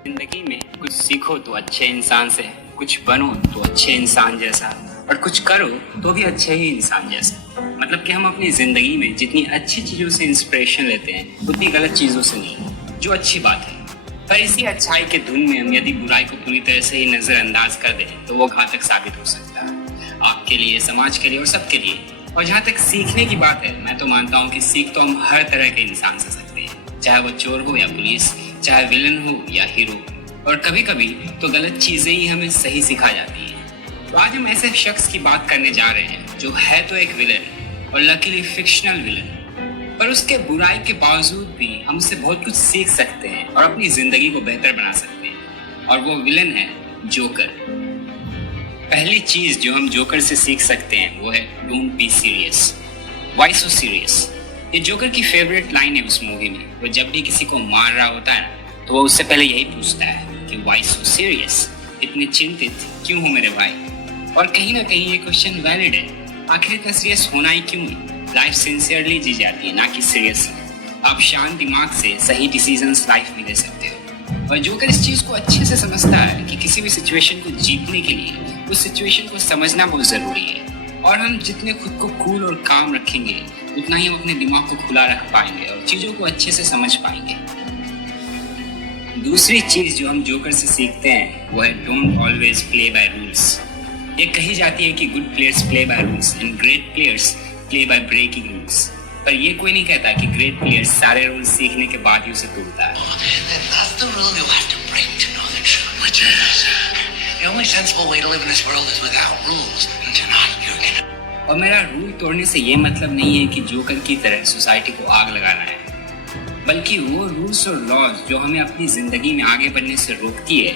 जिंदगी में कुछ सीखो तो अच्छे इंसान से, कुछ बनो तो अच्छे इंसान जैसा, और कुछ करो तो भी अच्छे ही इंसान जैसा। मतलब कि हम अपनी जिंदगी में जितनी अच्छी चीजों से इंस्पिरेशन लेते हैं उतनी गलत चीजों से नहीं, जो अच्छी बात है। पर इसी अच्छाई के धुन में हम यदि बुराई को पूरी तरह से ही नजरअंदाज कर दें तो वो घातक साबित हो सकता है, आपके लिए, समाज के लिए और सबके लिए। और जहाँ तक सीखने की बात है, मैं तो मानता हूँ कि सीख तो हम हर तरह के इंसान से सकते हैं, चाहे वो चोर हो या पुलिस, चाहे विलन हो या हीरो। और कभी कभी तो गलत चीजें ही हमें सही सिखा जाती हैं। तो आज हम ऐसे शख्स की बात करने जा रहे हैं जो है तो एक विलन, और लकीली फिक्शनल विलन, पर उसके बुराई के बावजूद भी हम उससे बहुत कुछ सीख सकते हैं और अपनी जिंदगी को बेहतर बना सकते हैं। और वो विलन है जोकर। पहली चीज जो हम जोकर से सीख सकते हैं वो है don't be serious. Why so serious? ये जोकर की फेवरेट लाइन है उस मूवी में। वो जब भी किसी को मार रहा होता है ना, तो वो उससे पहले यही पूछता है कि व्हाई सो सीरियस? इतने चिंतित क्यों हो मेरे भाई? और कहीं ना कहीं ये क्वेश्चन वैलिड है। आखिर इतना सीरियस होना ही क्यों है? लाइफ सिंसियरली जी जाती है, ना कि सीरियस। आप शांत दिमाग से सही डिसीजंस लाइफ में ले सकते हो। और जोकर इस चीज को अच्छे से समझता है कि किसी भी सिचुएशन को जीतने के लिए उस सिचुएशन को समझना बहुत जरूरी है। और हम जितने खुद को कूल और काम रखेंगे उतना ही हम अपने दिमाग को खुला रख पाएंगे और चीजों को अच्छे से समझ पाएंगे। दूसरी चीज जो हम जोकर से सीखते हैं वो है don't always play by rules. ये कही जाती है कि good players play by rules and great players play by breaking rules. पर ये कोई नहीं कहता कि ग्रेट प्लेयर्स सारे रूल्स सीखने के बाद ही उसे तोड़ता है। That's the rule you have to break to know the truth. Which is, the only sensible way to live in this world is without rules. And tonight you're gonna... और मेरा rule तोड़ने से ये मतलब नहीं है कि जोकर की तरह सोसाइटी को आग लगाना है, बल्कि वो रूल्स और लॉज जो हमें अपनी जिंदगी में आगे बढ़ने से रोकती है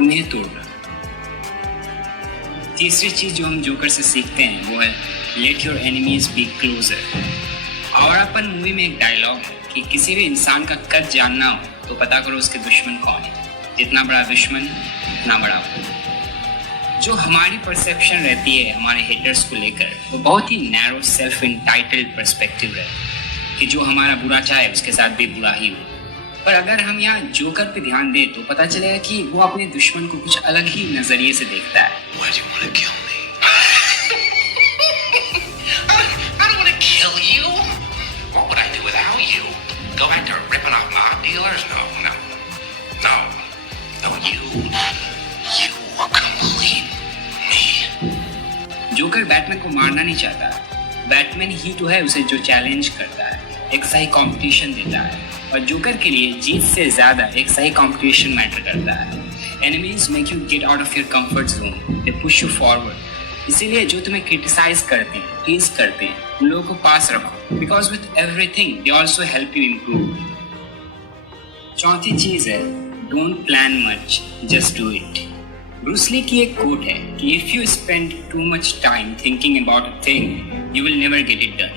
उन्हें तोड़ना। तीसरी चीज जो हम जोकर से सीखते हैं वो है let your enemies be closer. और अपन मूवी में एक डायलॉग है कि किसी भी इंसान का कद जानना हो तो पता करो उसके दुश्मन कौन है। जितना बड़ा दुश्मन उतना बड़ा हो। जो हमारी परसेप्शन रहती है हमारे हेटर्स को लेकर वो बहुत ही नैरो सेल्फ इंटाइटल्ड पर्सपेक्टिव है कि जो हमारा बुरा चाहे उसके साथ भी बुरा ही हो। पर अगर हम यहाँ जोकर पे ध्यान दें तो पता चलेगा कि वो अपने दुश्मन को कुछ अलग ही नजरिए से देखता है। Why do you want to kill me? I don't want to kill you. What would I do without you? Go back to ripping off my dealers? No. You complete me. Joker Batman को मारना नहीं चाहता। Batman ही तो है उसे जो challenge करता है, एक सही कंपटीशन देता है। और जोकर के लिए जीत से ज्यादा एक सही कंपटीशन मैटर करता है। Enemies make you get out of your comfort zone, they push you forward. इसीलिए जो तुम्हें क्रिटिसाइज करते हैं, टीज करते हैं, उन लोगों को पास रखो, because with everything they also help you improve. चौथी चीज है don't plan much, just do it. Bruce Lee की एक कोट है कि if you spend too much time thinking about a thing you will never get it done.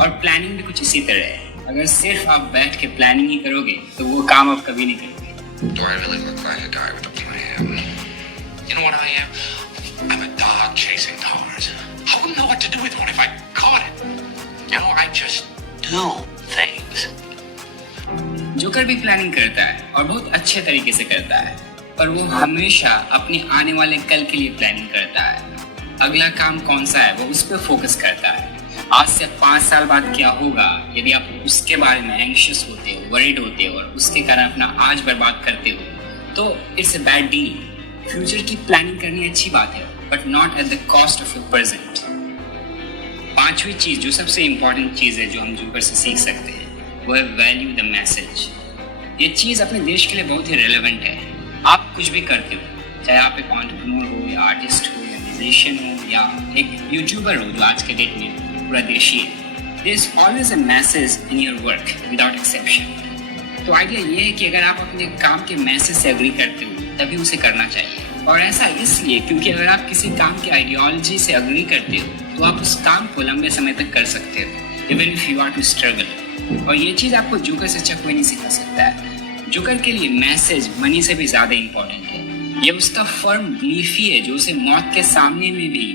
और planning भी कुछ इसी तरह है। अगर सिर्फ आप बैठ के प्लानिंग ही करोगे तो वो काम आप कभी नहीं करोगे। Do I really look like a guy with a plan? You know what I am? I'm a dog chasing cars. I wouldn't know what to do with one if I caught it. You know, I just do things. Joker भी planning करता है और बहुत अच्छे तरीके से करता है, पर वो हमेशा अपने आने वाले कल के लिए प्लानिंग करता है। अगला काम कौन सा है वो उस पर फोकस करता है। आज से 5 साल बाद क्या होगा, यदि आप उसके बारे में एंग्शियस होते हो, वरीड होते हो और उसके कारण अपना आज बर्बाद करते हो तो it's a bad deal. Future की प्लानिंग करनी अच्छी बात है, but not at the cost of your present. पांचवी चीज जो सबसे इंपॉर्टेंट चीज है जो हम जोकर से सीख सकते हैं वो है वैल्यू द मैसेज। ये चीज अपने देश के लिए बहुत ही रेलेवेंट है। आप कुछ भी करते हो, चाहे आप एक एंटरप्रेन्योर हो या आर्टिस्ट हो या म्यूजिशियन हो या एक यूट्यूबर हो जो आज के डेट में पूरा देशी है, there is always a message in your work without exception। तो आइडिया ये है कि अगर आप अपने काम के मैसेज से एग्री करते हो तभी उसे करना चाहिए। और ऐसा इसलिए क्योंकि अगर आप किसी काम की आइडियोलॉजी से एग्री करते हो तो आप उस काम को लंबे समय तक कर सकते हो, even if you are to struggle. और ये चीज आपको जोकर से अच्छा कोई नहीं सिखा सकता है। जोकर के लिए मैसेज मनी से भी ज्यादा इंपॉर्टेंट है। ये उसका फर्म बिलीफ ही है जो उसे मौत के सामने में भी